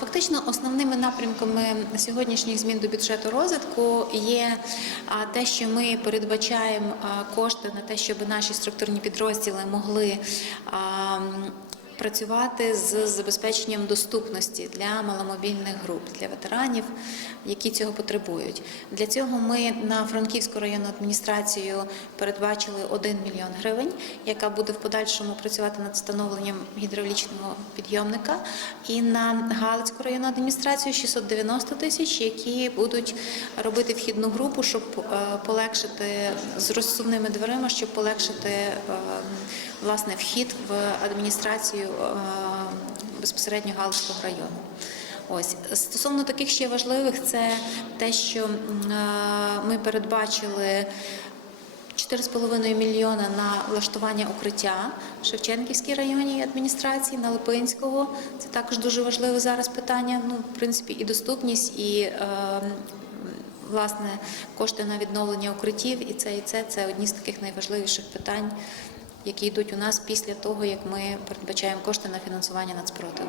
Фактично, основними напрямками сьогоднішніх змін до бюджету розвитку є те, що ми передбачаємо кошти на те, щоб наші структурні підрозділи могли працювати з забезпеченням доступності для маломобільних груп, для ветеранів, які цього потребують. Для цього ми на Франківську районну адміністрацію передбачили 1 мільйон гривень, яка буде в подальшому працювати над встановленням гідравлічного підйомника, і на Галицьку районну адміністрацію 690 тисяч, які будуть робити вхідну групу, щоб е, полегшити з розсувними дверима, щоб полегшити е, власне вхід в адміністрацію безпосередньо Галицького району. Ось стосовно таких ще важливих, це те, що е, ми передбачили 4,5 мільйона на влаштування укриття в Шевченківській районній адміністрації, на Липинського. Це також дуже важливе зараз питання. Ну, в принципі, і доступність, і е, власне кошти на відновлення укриттів. І це, і це це одні з таких найважливіших питань, які йдуть у нас після того, як ми передбачаємо кошти на фінансування нацпротиву.